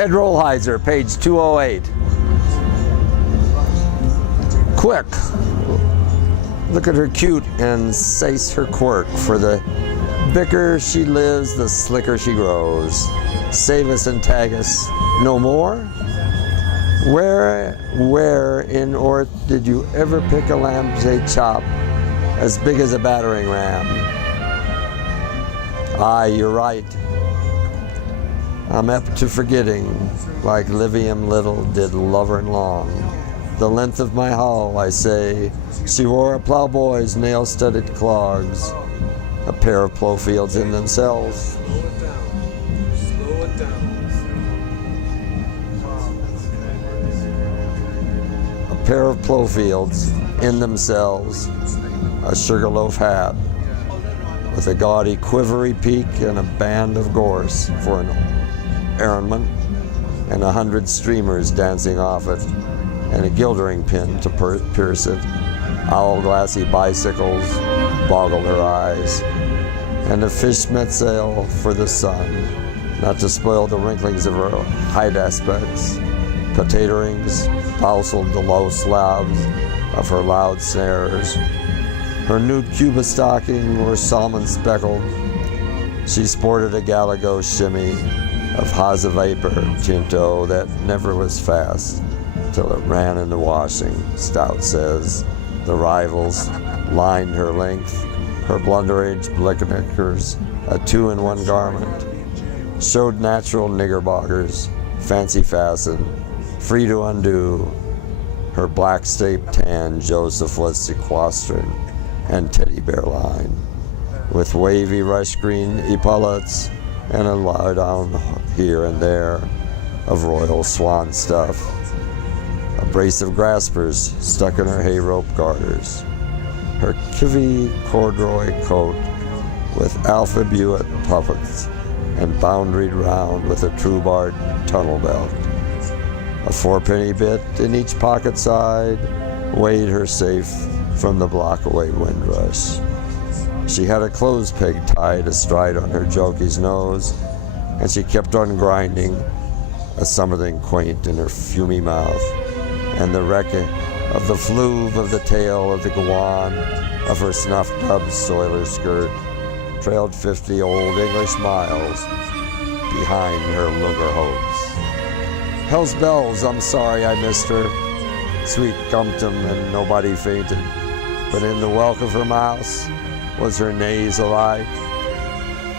Ted Rollheiser, page 208. Quick, look at her cute and sace her quirk, for the bicker she lives, the slicker she grows. Save us and tag us no more? Where in Orth did you ever pick a lamb's chop as big as a battering ram? Aye, you're right. I'm apt to forgetting, like Livium Little did Lovern Long. The length of my hull, I say, she wore a plowboy's nail-studded clogs, a pair of plowfields in themselves. Slow it down. A pair of plowfields in themselves, a sugarloaf hat with a gaudy quivery peak and a band of gorse for an ermine, and 100 streamers dancing off it, and a gildering pin to pierce it. Hourglassy bicycles boggled her eyes, and a fish metsail for the sun, not to spoil the wrinklings of her height aspects. Potato rings tousled the low slabs of her loud snares. Her nude Cuba stocking were salmon speckled. She sported a Galago shimmy of Haza Vapor Tinto that never was fast till it ran into washing, Stout says. The rivals lined her length, her blunderage blicknickers, a 2-in-1 garment, showed natural knickerbockers, fancy fastened, free to undo. Her black staped tan Joseph was sequestered and teddy bear line, with wavy rush green epaulets and a lie down here and there of royal swan stuff. A brace of graspers stuck in her hay rope garters. Her kivvy corduroy coat with alpha buet puffets and boundaried round with a true barred tunnel belt. A 4-penny bit in each pocket side weighed her safe from the block-away windrush. She had a clothes peg tied astride on her jokey's nose, and she kept on grinding, a something quaint in her fumy mouth, and the wreck of the fluve of the tail of the gwan of her snuff-dubbed soiler skirt trailed 50 old English miles behind her lugger hopes. Hell's bells, I'm sorry I missed her. Sweet gumptum and nobody fainted, but in the whelk of her mouse was her naze alike.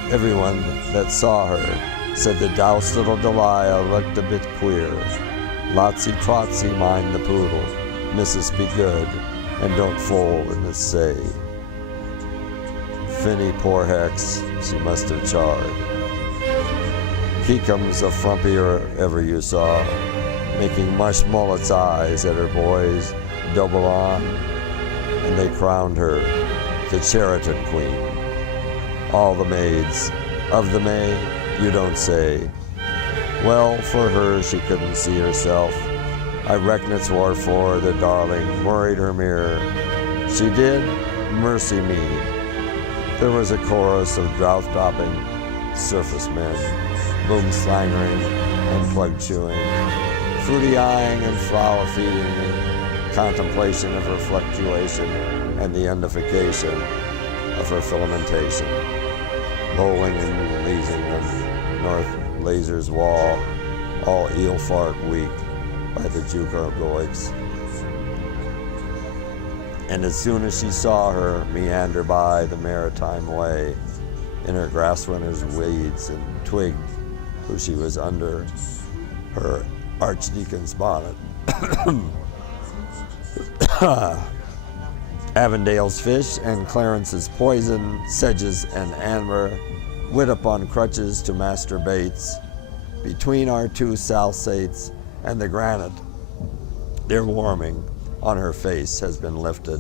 Everyone that saw her said the doused little Delia looked a bit queer. Lotsy trotsy mind the poodle, Mrs. Be good, and don't fool in the say. Finny poor hex, she must have charred. Keekums a frumpier ever you saw, making mush mullet's eyes at her boys double on, and they crowned her the Cheriton Queen. All the maids of the May, you don't say. Well, for her, she couldn't see herself. I reckon it's wherefore the darling worried her mirror. She did, mercy me. There was a chorus of drought-dropping surface men, boom slangering and plug chewing, fruity eyeing and flower feeding in contemplation of her fluctuation and the undification of her filamentation, bowling and leasing on North Laser's wall, all eel fark weak by the Jukargoids. And as soon as she saw her meander by the maritime way, in her grass runner's weeds, and twigged who she was under her archdeacon's bonnet. Avondale's fish and Clarence's poison, sedges and amber, wit upon crutches to master baits. Between our two salsates and the granite, their warming on her face has been lifted.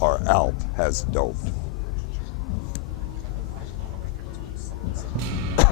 Our Alp has doped.